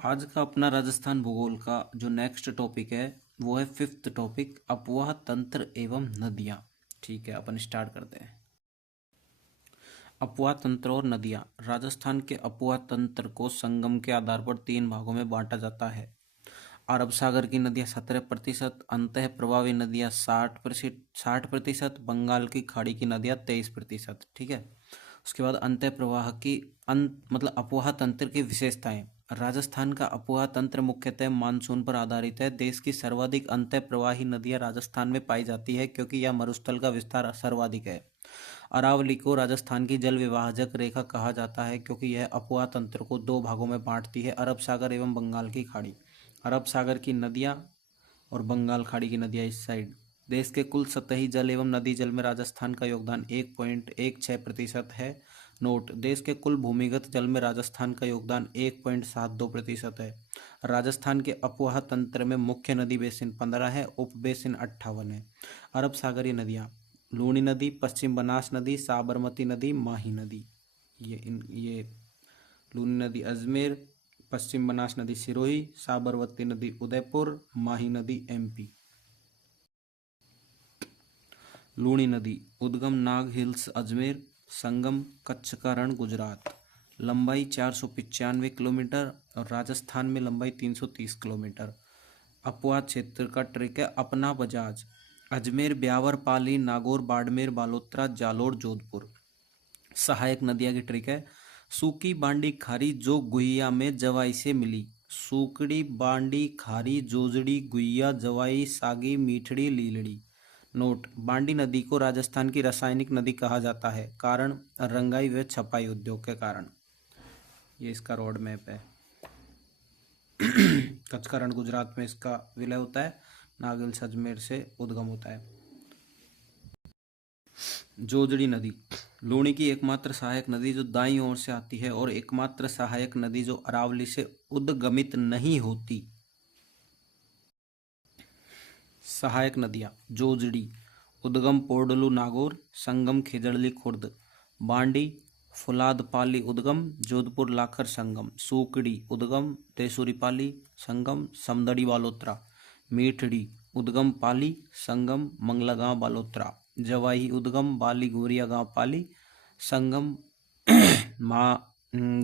आज का अपना राजस्थान भूगोल का जो नेक्स्ट टॉपिक है वो है फिफ्थ टॉपिक, अपवाह तंत्र एवं नदियाँ। ठीक है, अपन स्टार्ट करते हैं। अपवाह तंत्र और नदियाँ। राजस्थान के अपवाह तंत्र को संगम के आधार पर तीन भागों में बांटा जाता है। अरब सागर की नदियाँ 17%, अंतः प्रवाही नदियाँ 60%, बंगाल की खाड़ी की नदियाँ 23%। ठीक है। उसके बाद अंतः प्रवाह की मतलब अपवाह तंत्र की विशेषताएं। राजस्थान का अपवाह तंत्र मुख्यतः मानसून पर आधारित है। देश की सर्वाधिक अंतः प्रवाही नदियां राजस्थान में पाई जाती है क्योंकि यह मरुस्थल का विस्तार सर्वाधिक है। अरावली को राजस्थान की जल विभाजक रेखा कहा जाता है क्योंकि यह अपवाह तंत्र को दो भागों में बांटती है, अरब सागर एवं बंगाल की खाड़ी। अरब सागर की नदियाँ और बंगाल खाड़ी की नदियाँ इस साइड। देश के कुल सतही जल एवं नदी जल में राजस्थान का योगदान 1.16% है। नोट: देश के कुल भूमिगत जल में राजस्थान का योगदान 1.72% है। राजस्थान के अपवाह तंत्र में मुख्य नदी बेसिन 15 है, उप बेसिन 58 है। अरब सागरीय नदियाँ: लूणी नदी, पश्चिम बनास नदी, साबरमती नदी, माही नदी। ये लूनी नदी अजमेर, पश्चिम बनास नदी सिरोही, साबरमती नदी उदयपुर, माही नदी एमपी। लूणी नदी उद्गम नाग हिल्स अजमेर, संगम कच्छ का रण गुजरात। लंबाई 495 किलोमीटर और राजस्थान में लंबाई 330 किलोमीटर। अपवाद क्षेत्र का ट्रिक है अपना बजाज। अजमेर, ब्यावर, पाली, नागौर, बाड़मेर, बालोतरा, जालोर, जोधपुर। सहायक नदियाँ की ट्रिक है सूकी बांडी खारी जो गुहिया में जवाई से मिली। सूकड़ी बांडी खारी जोजड़ी गुहिया जवाई सागी मीठड़ी लीलड़ी। नोट: बांडी नदी को राजस्थान की रासायनिक नदी कहा जाता है, कारण रंगाई व छपाई उद्योग के कारण। ये इसका रोड मैप है। कच्छ का रण गुजरात में इसका विलय होता है, नागिल अजमेर से उद्गम होता है। जोजड़ी नदी लूणी की एकमात्र सहायक नदी जो दाईं ओर से आती है और एकमात्र सहायक नदी जो अरावली से उद्गमित नहीं होती। सहायक नदियाँ: जोजड़ी उद्गम पोर्डलू नागौर, संगम खेजड़ली खुर्द, बांडी फुलाद पाली उद्गम जोधपुर लाखर संगम, सूकड़ी उद्गम तेसूरी पाली संगम समदड़ी बालोत्रा, मीठड़ी उद्गम पाली संगम मंगलागांव बालोत्रा, जवाई उद्गम बाली गोरिया गांव पाली संगम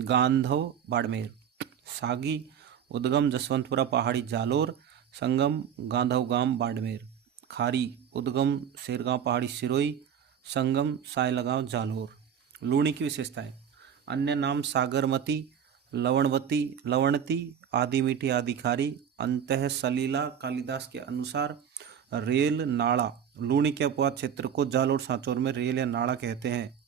गांधव बाड़मेर, सागी उद्गम जसवंतपुरा पहाड़ी जालोर संगम गांधव गांव बाड़मेर, खारी उद्गम शेरगांव पहाड़ी सिरोही संगम सायलगांव जालोर। लूणी की विशेषताएं: अन्य नाम सागरमती, लवणवती, लवणती, आदि मीठी, आदि खारी, अंतः सलीला। कालिदास के अनुसार रेल नाड़ा। लूणी के अपवाद क्षेत्र को जालोर सांचौर में रेल या नाड़ा कहते हैं।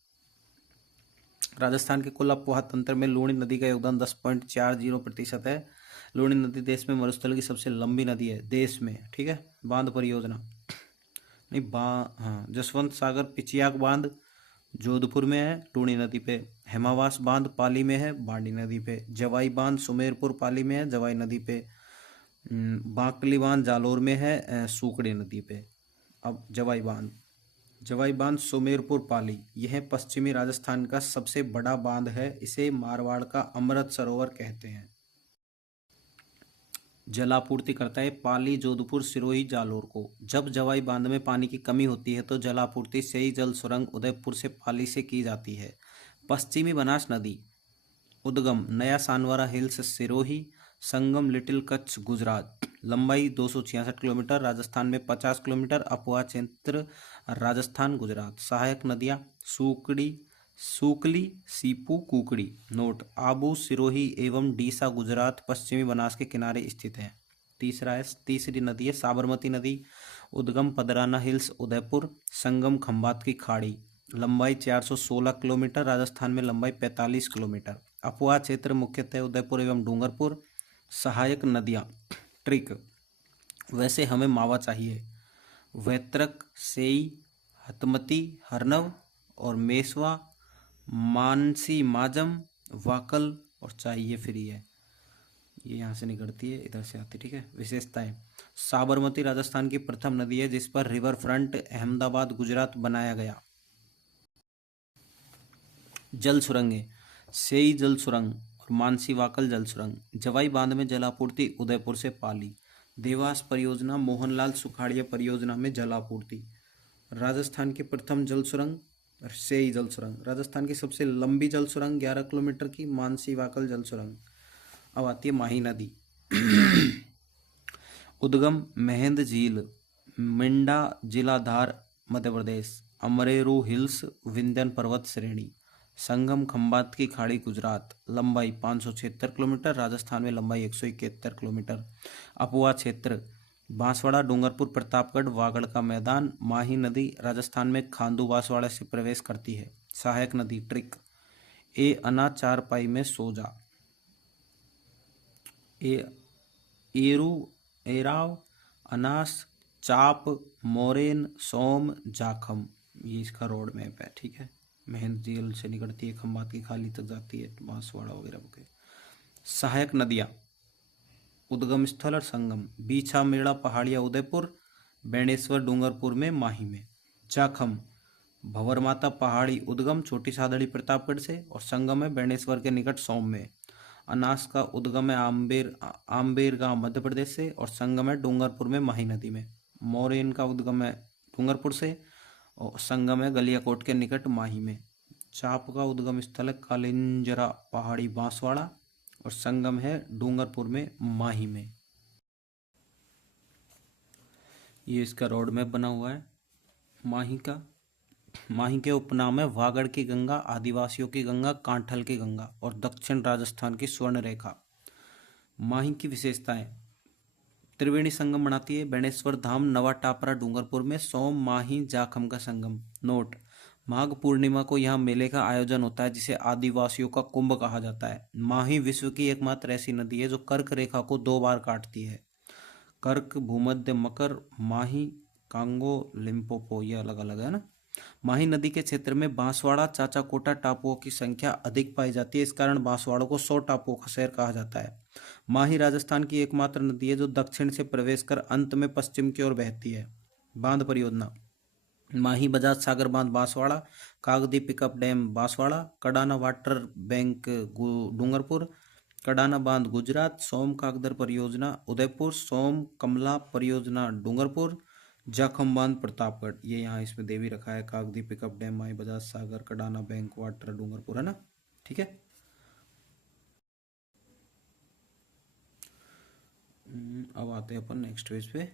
राजस्थान के कुल अपवाह तंत्र में लूणी नदी का योगदान 10.40% है। लूणी नदी देश में मरुस्थल की सबसे लंबी नदी है देश में। ठीक है। बांध परियोजना नहीं हाँ, जसवंत सागर पिचियाक बांध जोधपुर में है, लूणी नदी पे। हेमावास बांध पाली में है, बांडी नदी पे। जवाई बांध सुमेरपुर पाली में है, जवाई नदी पे। बांकली बांध जालोर में है, सूकड़ी नदी पे। अब जवाई बांध सुमेरपुर पाली, यह पश्चिमी राजस्थान का सबसे बड़ा बांध है। इसे मारवाड़ का अमृत सरोवर कहते हैं। जलापूर्ति करता है पाली जोधपुर सिरोही जालोर को। जब जवाई बांध में पानी की कमी होती है तो जलापूर्ति सही जल सुरंग उदयपुर से पाली से की जाती है। पश्चिमी बनास नदी उद्गम नया सानवारा हिल्स सिरोही, संगम लिटिल कच्छ गुजरात। लंबाई 266 किलोमीटर, राजस्थान में 50 किलोमीटर। अपवाह क्षेत्र राजस्थान गुजरात। सहायक नदियाँ सूकली सीपू कुकड़ी। नोट: आबू सिरोही एवं डीसा गुजरात पश्चिमी बनास के किनारे स्थित है। तीसरी नदी है साबरमती नदी, उद्गम पदराना हिल्स उदयपुर, संगम खंभात की खाड़ी। लंबाई 416 किलोमीटर, राजस्थान में लंबाई 45 किलोमीटर। अपवाह क्षेत्र मुख्यतः उदयपुर एवं डूंगरपुर। सहायक नदियाँ ट्रिक: वैसे हमें मावा चाहिए। वैतरक, सेई, हतमती, हरनव और मेसवा, मानसी, माजम, वाकल और चाहिए फ्री है। ये यहाँ से निकलती है, इधर से आती। ठीक है। विशेषताएं: साबरमती राजस्थान की प्रथम नदी है जिस पर रिवर फ्रंट अहमदाबाद गुजरात बनाया गया। जल सुरंगें: सेई जल सुरंग मानसी वाकल जल सुरंग। जवाई बांध में जलापूर्ति उदयपुर से पाली। देवास परियोजना मोहनलाल सुखाड़िया परियोजना में जलापूर्ति। राजस्थान की प्रथम जल सुरंग सेई जल सुरंग। राजस्थान की सबसे लंबी जल सुरंग 11 किलोमीटर की मानसी वाकल जल सुरंग। अब आती है माही नदी। उद्गम महेंद्र झील, मिंडा जिला धार मध्य प्रदेश। अमरेरू हिल्स विंध्यन पर्वत श्रेणी। संगम खंबात की खाड़ी गुजरात। लंबाई 576 किलोमीटर। राजस्थान में लंबाई 171 किलोमीटर। अपुआ क्षेत्र बांसवाड़ा डूंगरपुर प्रतापगढ़ वागड़ का मैदान। माही नदी राजस्थान में खांडू बांसवाड़ा से प्रवेश करती है। सहायक नदी ट्रिक। ए अना चारपाई में सोजा। एरू एराव अनास चाप मोरेन सोम जाखम। ये इसका रोड मैप है, ठीक है। महेंद्र झील से निकलती है, खंबात की खाली तक जाती है, बांसवाड़ा वगैरह वगैरह। सहायक नदियाँ उद्गम स्थल और संगम बीछा मेड़ा पहाड़िया उदयपुर, बेणेश्वर डूंगरपुर में माही में। जाखम भंवर माता पहाड़ी उद्गम छोटी सादड़ी प्रतापगढ़ से और संगम है बेणेश्वर के निकट सोम में। अनास का उद्गम है आम्बेर गांव मध्य प्रदेश से और संगम है डूंगरपुर में माही नदी में। मोरेन का उद्गम है डूंगरपुर से और संगम है गलियाकोट के निकट माही में। चाप का उद्गम स्थल है कालिंजरा पहाड़ी बांसवाड़ा और संगम है डूंगरपुर में माही में। ये इसका रोड मैप बना हुआ है माही का। माही के उपनाम है वागड़ की गंगा, आदिवासियों की गंगा, कांठल की गंगा और दक्षिण राजस्थान की स्वर्ण रेखा। माही की विशेषताएं त्रिवेणी संगम बनाती है बेणेश्वर धाम नवा टापरा डूंगरपुर में। सोम माही जाखम का संगम। नोट माघ पूर्णिमा को यहाँ मेले का आयोजन होता है जिसे आदिवासियों का कुंभ कहा जाता है। माही विश्व की एकमात्र ऐसी नदी है जो कर्क रेखा को 2 बार काटती है। कर्क भूमध्य मकर माही कांगो लिम्पोपो ये अलग अलग है ना। माही नदी के क्षेत्र में बांसवाड़ा चाचाकोटा टापुओं की संख्या अधिक पाई जाती है। इस कारण बांसवाड़ा को 100 टापुओं का शहर कहा जाता है। माही राजस्थान की एकमात्र नदी है जो दक्षिण से प्रवेश कर अंत में पश्चिम की ओर बहती है। बांध परियोजना माही बजाज सागर बांध बांसवाड़ा, कागदी pickup dam Banswara, Kadana water bank Dungarpur, Kadana बांध गुजरात, सोम कागदर परियोजना उदयपुर, सोम कमला परियोजना डूंगरपुर, जाखम बांध प्रतापगढ़। ये यहाँ इसमें देवी रखा है कागदी pickup dam Mahi Bajaj Sagar Kadana bank water Dungarpur है ना, ठीक है। अब आते हैं अपन नेक्स्ट पेज पे।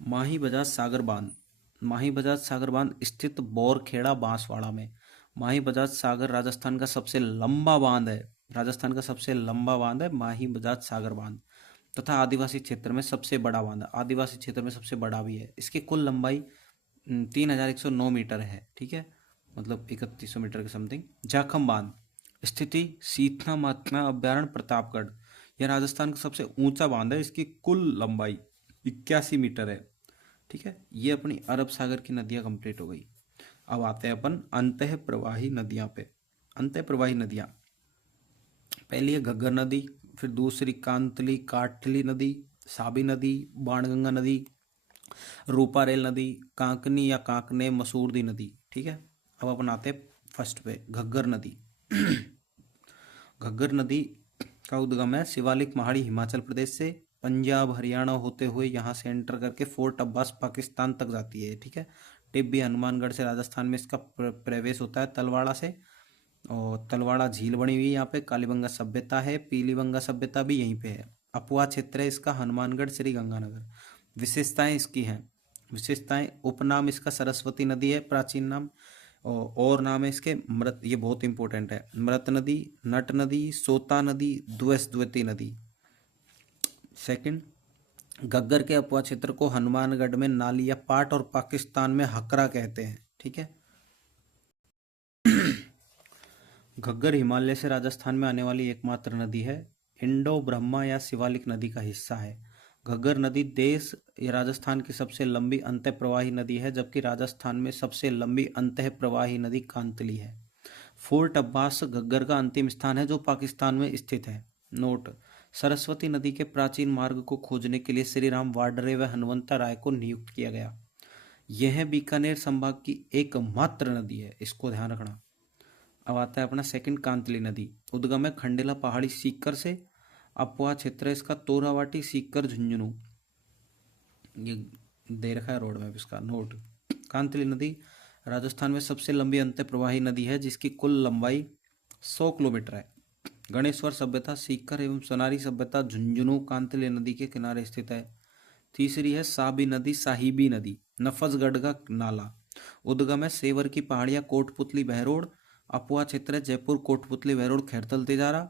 माही बजाज सागर बांध। माही बजाज सागर बांध स्थित बोरखेड़ा बांसवाड़ा में। माही बजाज सागर राजस्थान का सबसे लंबा बांध है। राजस्थान का सबसे लंबा बांध है माही बजाज सागर बांध तथा आदिवासी क्षेत्र में सबसे बड़ा बांध है। आदिवासी क्षेत्र में सबसे बड़ा भी है। इसकी कुल लंबाई 3109 मीटर है, ठीक है, मतलब 3100 मीटर के समथिंग। जाखम बांध स्थिति सीतना मातना अभ्यारण्य प्रतापगढ़। यह राजस्थान का सबसे ऊंचा बांध है। इसकी कुल लंबाई 81 मीटर है, ठीक है। ये अपनी अरब सागर की नदियाँ कंप्लीट हो गई। अब आते हैं अपन अंतः प्रवाही नदियाँ पे। अंतः प्रवाही नदियाँ पहली है घग्गर नदी, फिर दूसरी कांतली काठली नदी, साबी नदी, बाणगंगा नदी, रूपारेल नदी, कांकनी या कांकने मसूरदी नदी, ठीक है। अब अपन आते हैं फर्स्ट पे घग्गर नदी। घग्गर नदी का उद्गम है शिवालिक पहाड़ी हिमाचल प्रदेश से, पंजाब हरियाणा होते हुए यहाँ से एंटर करके फोर्ट अब्बास पाकिस्तान तक जाती है, ठीक है। टिब्बी हनुमानगढ़ से राजस्थान में इसका प्रवेश होता है तलवाड़ा से और तलवाड़ा झील बनी हुई है यहाँ पे। कालीबंगा सभ्यता है, पीलीबंगा सभ्यता भी यहीं पे है। अपुआ क्षेत्र है इसका हनुमानगढ़ श्री गंगानगर। विशेषताएं इसकी हैं। विशेषताएं उपनाम इसका सरस्वती नदी है प्राचीन नाम और नाम है इसके मृत, ये बहुत इंपॉर्टेंट है, मृत नदी, नट नदी, सोता नदी, द्वैती नदी। सेकंड घग्गर के अपुआ क्षेत्र को हनुमानगढ़ में नाली या पाट और पाकिस्तान में हकरा कहते हैं, ठीक है। घग्गर हिमालय से राजस्थान में आने वाली एकमात्र नदी है। इंडो ब्रह्मा या शिवालिक नदी का हिस्सा है। घग्गर नदी देश या राजस्थान की सबसे लंबी अंतः प्रवाही नदी है, जबकि राजस्थान में सबसे लंबी अंतः प्रवाही नदी कांतली है। फोर्ट अब्बास घग्गर का अंतिम स्थान है जो पाकिस्तान में स्थित है। नोट सरस्वती नदी के प्राचीन मार्ग को खोजने के लिए श्री राम वाडरे व हनुमंता राय को नियुक्त किया गया। यह बीकानेर संभाग की एकमात्र नदी है, इसको ध्यान रखना। अब आता है अपना सेकंड, कांतली नदी। उद्गम है खंडेला पहाड़ी सीकर से। अपवा क्षेत्र है इसका तोरावाटी, सीकर, झुंझुनू। ये दे रखा है रोड मैप इसका, नोट। कांतली नदी राजस्थान में सबसे लंबी अंतः प्रवाही नदी है जिसकी कुल लंबाई 100 किलोमीटर है। गणेश्वर सभ्यता सीकर एवं सोनारी सभ्यता झुंझुनू कांतली नदी के किनारे स्थित है। तीसरी है साबी नदी, साहिबी नदी, नफसगढ़ का नाला। उद्गम है सेवर की पहाड़ियाँ, कोटपुतली, बहरोड। अपवा क्षेत्र है जयपुर, कोटपुतली, बहरोड, खैरतल, तिजारा।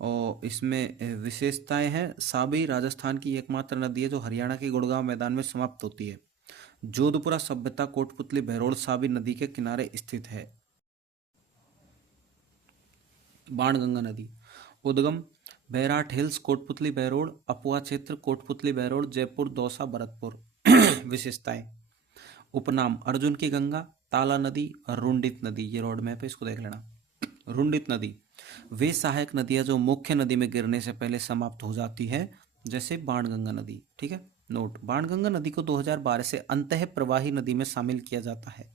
और इसमें विशेषताएं हैं, साबी राजस्थान की एकमात्र नदी है जो हरियाणा के गुड़गांव मैदान में समाप्त होती है। जोधपुरा सभ्यता कोटपुतली, बहरोड, साबी नदी के किनारे स्थित है। बाणगंगा नदी। उद्गम बैराट हिल्स, कोटपुतली, बहरोड। अपवा क्षेत्र कोटपुतली, बहरोड, जयपुर, दौसा, भरतपुर। विशेषताएं, उपनाम अर्जुन की गंगा, ताला नदी, रुंडित नदी। ये रोड मैप है, इसको देख लेना। रुंडित नदी वे सहायक नदियां जो मुख्य नदी में गिरने से पहले समाप्त हो जाती है, जैसे बाणगंगा नदी। ठीक है, नोट। बाणगंगा नदी को 2012 से अंतः प्रवाही नदी में शामिल किया जाता है।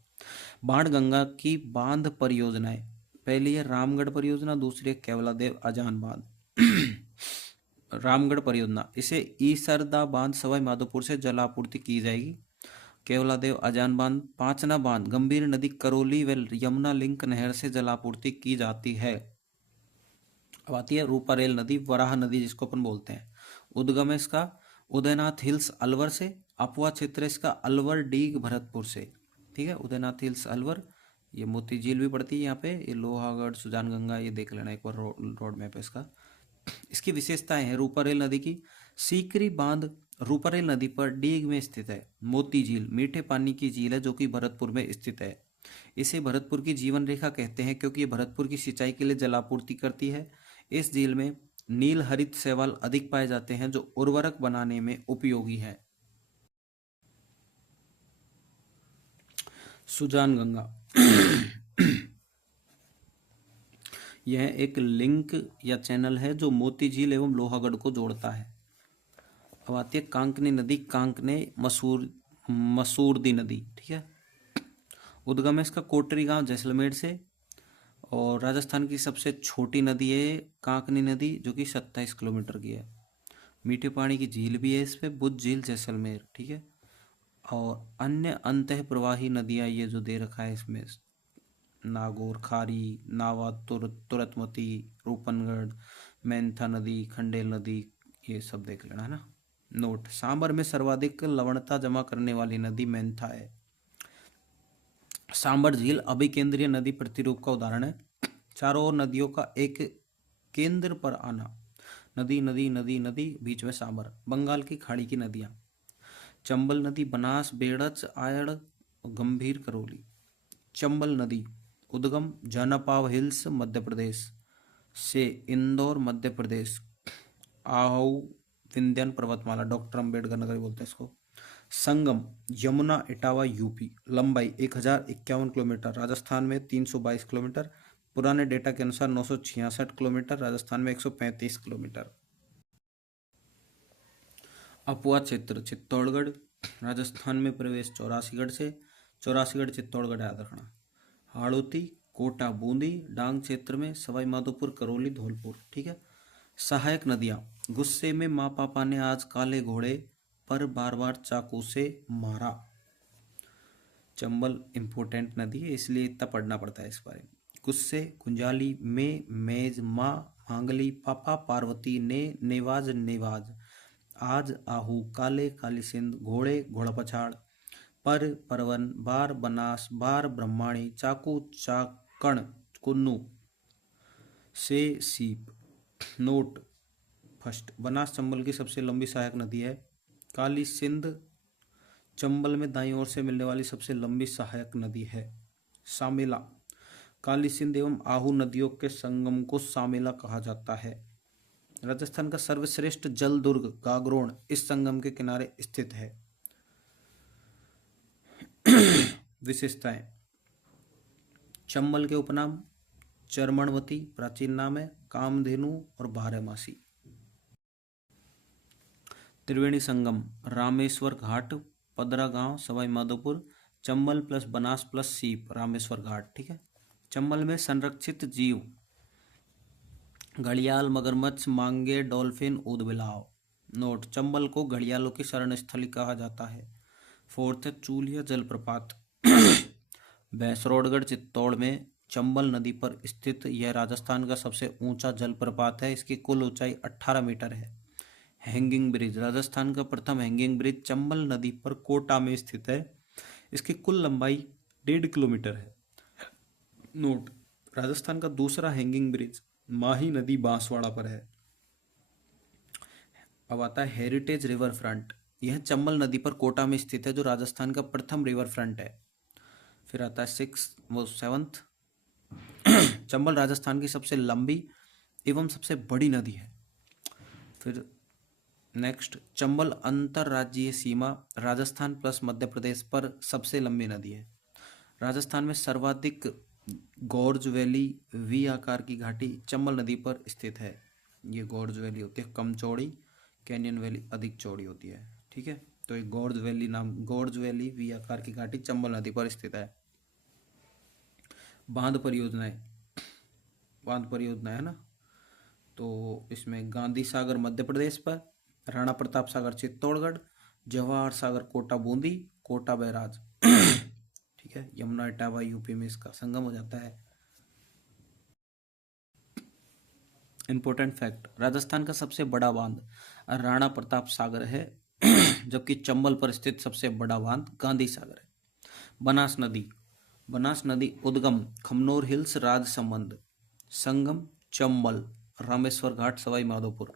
बाणगंगा की बांध परियोजनाएं, पहली है रामगढ़ परियोजना, दूसरी है केवलादेव अजान बांध। रामगढ़ परियोजना, इसे ईसरदा बांध सवाई माधोपुर से जल आपूर्ति की जाएगी। केवलादेव अजान बांध, पांचना बांध गंभीर नदी, करौली व यमुना लिंक नहर से जलापूर्ति की जाती है। अब आती है रूपारेल नदी, वराह नदी जिसको अपन बोलते हैं। उद्गम है इसका उदयनाथ हिल्स अलवर से। अपवा क्षेत्र इसका अलवर, डीग, भरतपुर से। ठीक है, उदयनाथ हिल्स अलवर। ये मोती झील भी पड़ती है यहाँ पे, ये लोहागढ़, सुजानगंगा, ये देख लेना एक बार रोड मैप है इसका। इसकी विशेषताएं हैं रूपारेल नदी की, सीकरी बांध रूपारेल नदी पर डीग में स्थित है। मोती झील मीठे पानी की झील है जो कि भरतपुर में स्थित है। इसे भरतपुर की जीवन रेखा कहते हैं क्योंकि ये भरतपुर की सिंचाई के लिए जलापूर्ति करती है। इस झील में नील हरित शैवाल अधिक पाए जाते हैं जो उर्वरक बनाने में उपयोगी है। सुजान गंगा यह एक लिंक या चैनल है जो मोती झील एवं लोहागढ़ को जोड़ता है। अब आती है कांकनी नदी, कांकने मसूरदी नदी। ठीक है, उद्गम है इसका कोटरी गांव, जैसलमेर से। और राजस्थान की सबसे छोटी नदी है कांकनी नदी जो कि 27 किलोमीटर की है। मीठे पानी की झील भी है इस पे, बुद्ध झील, जैसलमेर। ठीक है, और अन्य अंतः प्रवाही नदियाँ ये जो दे रखा है इसमें, नागौर, खारी, नावा, तुरतमती, रूपनगढ़, मैंथा नदी, खंडेल नदी, ये सब देख लेना है ना। नोट, सांबर में सर्वाधिक लवणता जमा करने वाली नदी मैंथा है। सांबर झील अभिकेंद्रीय नदी प्रतिरूप का उदाहरण है। चारों ओर नदियों का एक केंद्र पर आना, नदी नदी नदी नदी, बीच में सांबर। बंगाल की खाड़ी की नदियाँ, चंबल नदी, बनास, बेड़च, आयड़, गंभीर, करौली। चंबल नदी उद्गम जनापाव हिल्स मध्य प्रदेश से, इंदौर मध्य प्रदेश। आहू विंध्यन पर्वतमाला, डॉक्टर अंबेडकर नगर बोलते हैं इसको। संगम यमुना इटावा यूपी, लंबाई 1051 किलोमीटर, राजस्थान में 322 किलोमीटर, पुराने डेटा के अनुसार 966 किलोमीटर, राजस्थान में 135 किलोमीटर। अपवा क्षेत्र चित्तौड़गढ़, राजस्थान में प्रवेश चौरासीगढ़ से, चौरासीगढ़ चित्तौड़गढ़ याद रखना। हाड़ौती, कोटा, बूंदी, डांग क्षेत्र में सवाई माधोपुर, करौली, धौलपुर। ठीक है, सहायक नदियाँ, गुस्से में माँ पापा ने आज काले घोड़े पर बार बार चाकू से मारा। चंबल इंपोर्टेंट नदी है इसलिए इतना पढ़ना पड़ता है इस बारे में। गुस्से, गुंजाली में मेज, माँ मांगली, पापा पार्वती ने, नेवाज नेवाज, आज आहू, काले काली सिंध, घोड़े घोड़ा पछाड़, पर परवन, बार बनास, बार ब्रह्माणी, चाकू चाकण, कुन्नू से सीप। नोट, फर्स्ट, बनास चंबल की सबसे लंबी सहायक नदी है। काली सिंध चंबल में दाईं ओर से मिलने वाली सबसे लंबी सहायक नदी है। सामेला, काली सिंध एवं आहू नदियों के संगम को सामेला कहा जाता है। राजस्थान का सर्वश्रेष्ठ जल दुर्ग गागरोन इस संगम के किनारे स्थित है। विशेषताएं, चंबल के उपनाम चरमणवती प्राचीन नाम है, कामधेनु और बारहमासी। त्रिवेणी संगम रामेश्वर घाट, पदरा गांव, सवाई माधोपुर, चंबल प्लस बनास प्लस सीप, रामेश्वर घाट। ठीक है, चंबल में संरक्षित जीव घड़ियाल, मगरमच्छ, मांगे, डॉल्फिन, ऊदबिलाव। नोट, चंबल को घड़ियालों की शरण स्थली कहा जाता है। फोर्थ है चूलिया जलप्रपात भैंसरोडगढ़ चित्तौड़ में चंबल नदी पर स्थित यह राजस्थान का सबसे ऊंचा जलप्रपात है। इसकी कुल ऊंचाई 18 मीटर है। हैंगिंग ब्रिज, राजस्थान का प्रथम हैंगिंग ब्रिज चंबल नदी पर कोटा में स्थित है। इसकी कुल लंबाई 1.5 किलोमीटर है। नोट, राजस्थान का दूसरा हैंगिंग ब्रिज माही नदी बांसवाड़ा पर है। अब आता है हेरिटेज रिवर फ्रंट। यह चंबल नदी पर कोटा में स्थित है, जो राजस्थान का प्रथम रिवर फ्रंट है। फिर आता है सेवंथ चंबल राजस्थान की सबसे लंबी एवं सबसे बड़ी नदी है। फिर नेक्स्ट, चंबल अंतरराज्यीय सीमा राजस्थान प्लस मध्य प्रदेश पर सबसे लंबी नदी है। राजस्थान में सर्वाधिक गॉर्ज वैली वी आकार की घाटी चंबल नदी पर स्थित है। ये गॉर्ज वैली होती है कम चौड़ी, कैनियन वैली अधिक चौड़ी होती है। ठीक है, तो ये गॉर्ज वैली वी आकार की घाटी चंबल नदी पर स्थित है। बांध परियोजना है ना, तो इसमें गांधी सागर मध्य प्रदेश पर, राणा प्रताप सागर चित्तौड़गढ़, जवाहर सागर कोटा बूंदी, कोटा बैराज ठीक है, यमुना इटावा यूपी में इसका संगम हो जाता है। इंपॉर्टेंट फैक्ट, राजस्थान का सबसे बड़ा बांध राणा प्रताप सागर है जबकि चंबल पर स्थित सबसे बड़ा बांध गांधी सागर है। बनास नदी उद्गम खमनोर हिल्स राजसमंद, संगम चंबल, रामेश्वर घाट सवाई माधोपुर।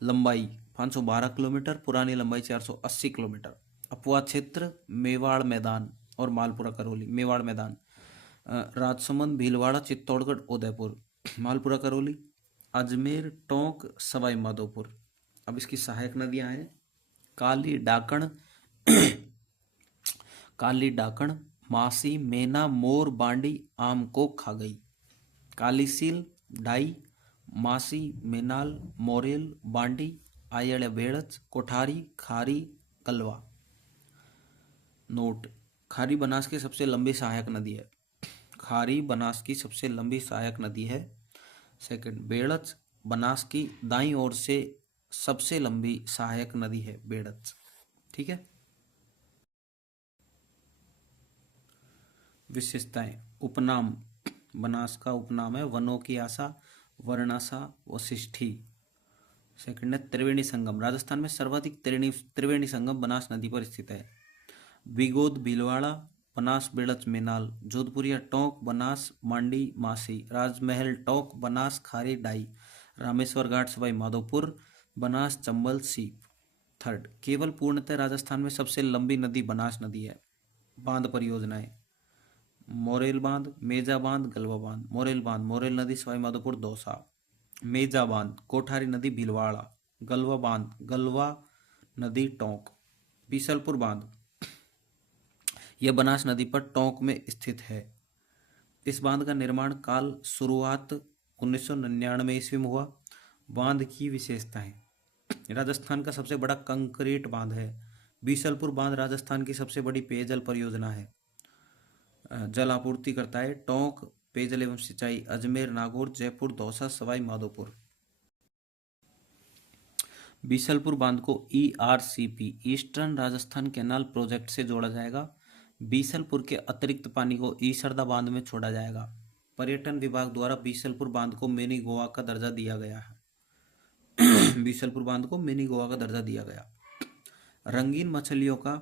लंबाई 512 किलोमीटर, पुरानी लंबाई 480 किलोमीटर। अपवाद क्षेत्र मेवाड़ मैदान और मालपुरा करौली। मेवाड़ मैदान राजसमंद, भीलवाड़ा, चित्तौड़गढ़, उदयपुर। मालपुरा करौली अजमेर, टोंक, सवाई माधोपुर। अब इसकी सहायक नदियां हैं काली डाकण, मासी, मेना, मोर, बांडी, आमको, खागई। कालीसील, डाई, मासी, मेनाल, मोरेल, बांडी, आयड़ बेड़च, कोठारी, खारी, कलवा। नोट, खारी बनास की सबसे लंबी सहायक नदी है। खारी बनास की सबसे लंबी सहायक नदी है। सेकंड, बेड़च बनास की दाईं ओर से सबसे लंबी सहायक नदी है बेड़च। ठीक है, विशेषताएं। उपनाम, बनास का उपनाम है वनों की आशा, वर्णाशा, वशिष्ठी। सेकंड है त्रिवेणी संगम, राजस्थान में सर्वाधिक त्रिवेणी संगम बनास नदी पर स्थित है। बिगोद भीलवाड़ा, बनास बेड़च मेनाल, जोधपुरिया टोंक, बनास मांडी मासी, राजमहल टोंक, बनास खारी डाई, रामेश्वर घाट सवाई माधोपुर, बनास चंबल सीप। थर्ड, केवल पूर्णतः राजस्थान में सबसे लंबी नदी बनास नदी है। बांध परियोजनाएं, मोरेल बांध, मेजा बांध, गलवा बांध। मोरेल नदी सवाई माधोपुर दौसा। मेजा बांध कोठारी नदी भीलवाड़ा। गलवा बांध गलवा नदी टोंक। बीसलपुर बांध यह बनास नदी पर टोंक में स्थित है। इस बांध का निर्माण काल शुरुआत 1999 ईस्वी में हुआ। बांध की विशेषताएं, राजस्थान का सबसे बड़ा कंक्रीट बांध है। बीसलपुर बांध राजस्थान की सबसे बड़ी पेयजल परियोजना है, जल आपूर्ति करता है। टोंक पेयजल एवं सिंचाई अजमेर, नागौर, जयपुर, दौसा, सवाई माधोपुर। बीसलपुर बांध को ERCP eastern Rajasthan canal project से जोड़ा जाएगा। बीसलपुर के अतिरिक्त पानी को ईसरदा बांध में छोड़ा जाएगा। पर्यटन विभाग द्वारा बीसलपुर बांध को मिनी गोवा का दर्जा दिया गया है बीसलपुर बांध को मिनी गोवा का दर्जा दिया गया। रंगीन मछलियों का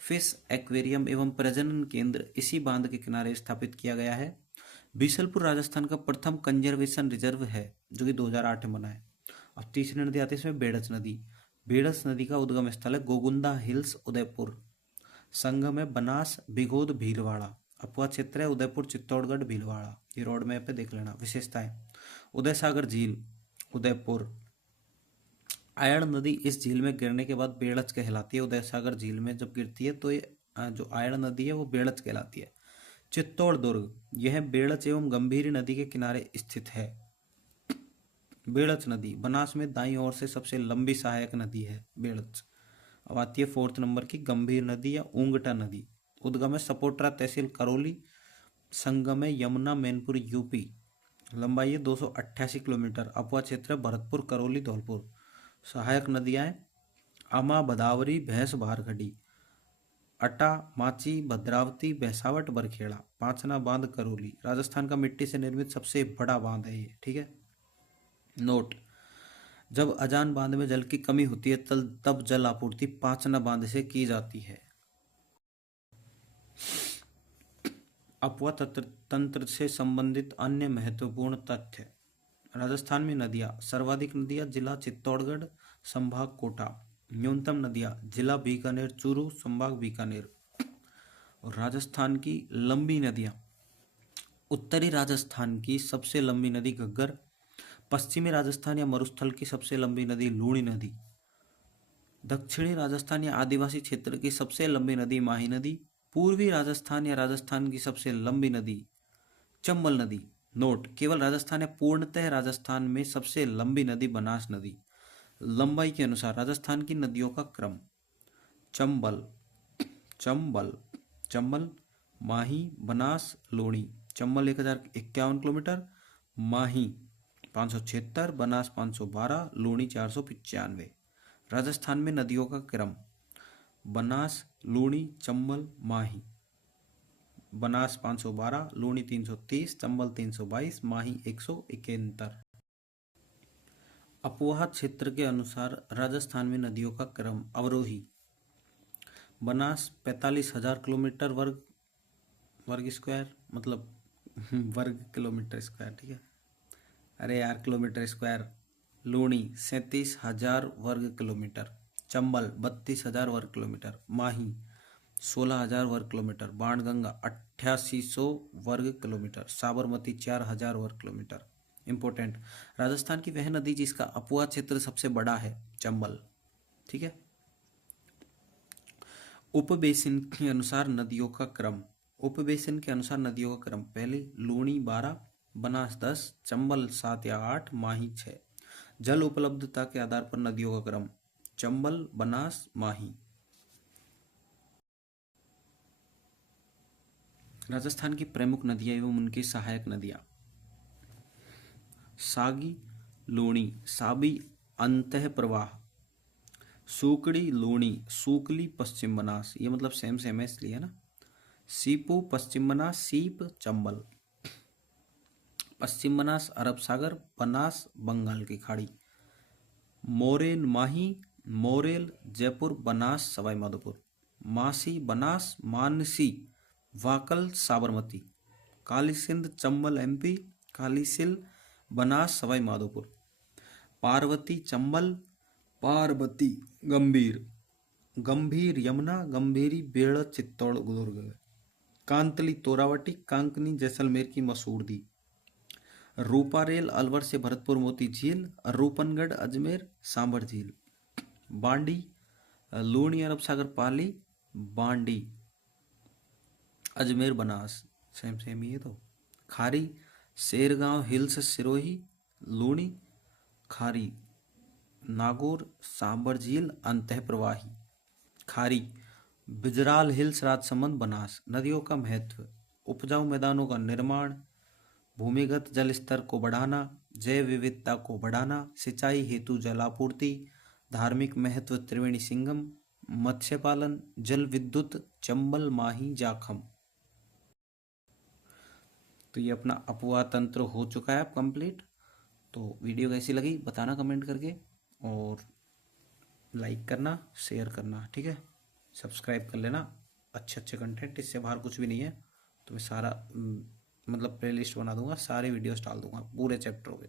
फिश एक्वेरियम एवं प्रजनन केंद्र इसी बांध के किनारे स्थापित किया गया है। बीसलपुर राजस्थान का प्रथम कंजर्वेशन रिजर्व है, जो कि 2008 में बना है। अब तीसरी नदी आती है इसमें बेड़च नदी। बेड़च नदी का उद्गम स्थल है गोगुंदा हिल्स, उदयपुर। संगम है बनास, बिगोद, भीलवाड़ा। अपवाद क्षेत्र है उदयपुर, चित्तौड़गढ़, भीलवाड़ा। ये रोड मैप पे देख लेना। विशेषताएं, उदय सागर झील, उदयपुर। आयड़ नदी इस झील में गिरने के बाद बेड़च कहलाती है। उदय सागर झील में जब गिरती है तो ये जो आयड़ नदी है वो बेड़च कहलाती है। चित्तौड़ दुर्ग, यह बेड़च एवं गंभीरी नदी के किनारे स्थित है। बेड़च नदी बनास में दाईं ओर से सबसे लंबी सहायक नदी है बेड़च। अब आती है 4th नंबर की गंभीर नदी या ऊंगटा नदी। उद्गम है सपोट्रा तहसील करौली, संगम है यमुना मैनपुर यूपी, लंबाई है 288 किलोमीटर। अपवा क्षेत्र है भरतपुर करौली धौलपुर। सहायक नदियां हैं अमा भदावरी भैंस भारखड़ी, अटा माची भद्रावती भैंसावट बरखेड़ा। पांचना बांध करौली, राजस्थान का मिट्टी से निर्मित सबसे बड़ा बांध है ये, ठीक है। नोट, जब अजान बांध में जल की कमी होती है तब जल आपूर्ति पांचना बांध से की जाती है। अपवा तंत्र से संबंधित अन्य महत्वपूर्ण तथ्य। राजस्थान में नदियां, सर्वाधिक नदियां जिला चित्तौड़गढ़ संभाग कोटा, न्यूनतम नदियां जिला बीकानेर चूरू संभाग बीकानेर। और राजस्थान की लंबी नदियां, उत्तरी राजस्थान की सबसे लंबी नदी घग्गर, पश्चिमी राजस्थान या मरुस्थल की सबसे लंबी नदी लूणी नदी, दक्षिणी राजस्थान या आदिवासी क्षेत्र की सबसे लंबी नदी माही नदी, पूर्वी राजस्थान या राजस्थान की सबसे लंबी नदी चंबल नदी। नोट, केवल राजस्थान या पूर्णतः राजस्थान में सबसे लंबी नदी बनास नदी। लंबाई के अनुसार राजस्थान की नदियों का क्रम, चंबल चंबल चंबल माही बनास लूणी। चंबल 1051 किलोमीटर, माही 576, बनास 512, लूणी 495। राजस्थान में नदियों का क्रम, बनास लूणी चंबल माही, बनास 512, लूणी 330, चंबल 322, माही 171। अपवाह क्षेत्र के अनुसार राजस्थान में नदियों का क्रम अवरोही, बनास 45,000 किलोमीटर वर्ग स्क्वायर, मतलब वर्ग किलोमीटर स्क्वायर, ठीक है, अरे यार किलोमीटर स्क्वायर। लूणी 37,000 वर्ग किलोमीटर, चंबल 32,000 वर्ग किलोमीटर, माही 16,000 वर्ग किलोमीटर, बाणगंगा 8800 वर्ग किलोमीटर, साबरमती 4,000 वर्ग किलोमीटर। इंपॉर्टेंट, राजस्थान की वह नदी जिसका अपवा क्षेत्र सबसे बड़ा है, चंबल, ठीक है। उपबेसिन के अनुसार नदियों का क्रम, उपबेसिन के अनुसार नदियों का क्रम, पहले लूणी 12, बनास 10, चंबल 7 या 8, माही 6। जल उपलब्धता के आधार पर नदियों का क्रम, चंबल बनास माही। राजस्थान की प्रमुख नदियां एवं उनकी सहायक नदियां, सागी लूणी, साबी अंतः प्रवाह, सूकड़ी लूणी, सूकली पश्चिम बनास, ये मतलब सेम सेम है इसलिए ना। सीपू पश्चिम बनास, सीप चंबल, पश्चिम बनास अरब सागर, बनास बंगाल की खाड़ी। मोरेन माही, मोरेल जयपुर, बनास सवाई माधोपुर। मासी बनास, मानसी वाकल साबरमती। काली सिंध चंबल एमपी, कालीसिल बनास सवाई माधोपुर। पार्वती चंबल, पार्वती गंभीर, गंभीर यमुना, गंभीरी बेड़ चित्तौड़ दुर्ग। कांतली तोरावटी, कांकनी जैसलमेर की मसूरदी। रूपारेल अलवर से भरतपुर मोती झील, रूपनगढ़ अजमेर सांभर झील। बांडी लूणी अरब सागर पाली, बांडी अजमेर बनास, सेम सेम ही है तो। खारी शेरगांव हिल्स सिरोही, लूणी खारी, नागौर सांभर झील अंतः प्रवाही। खारी बिजराल हिल्स राजसमंद बनास। नदियों का महत्व, उपजाऊ मैदानों का निर्माण, भूमिगत जल स्तर को बढ़ाना, जैव विविधता को बढ़ाना, सिंचाई हेतु जलापूर्ति, धार्मिक महत्व त्रिवेणी संगम, मत्स्य पालन, जल विद्युत, चंबल माही जाखम। तो ये अपना अपवाह तंत्र हो चुका है अब कंप्लीट। तो वीडियो कैसी लगी बताना कमेंट करके, और लाइक करना, शेयर करना, ठीक है, सब्सक्राइब कर लेना। अच्छे अच्छे कंटेंट, इससे बाहर कुछ भी नहीं है। तो मैं सारा मतलब प्लेलिस्ट बना दूंगा, सारे वीडियोस डाल दूंगा पूरे चैप्टरों के।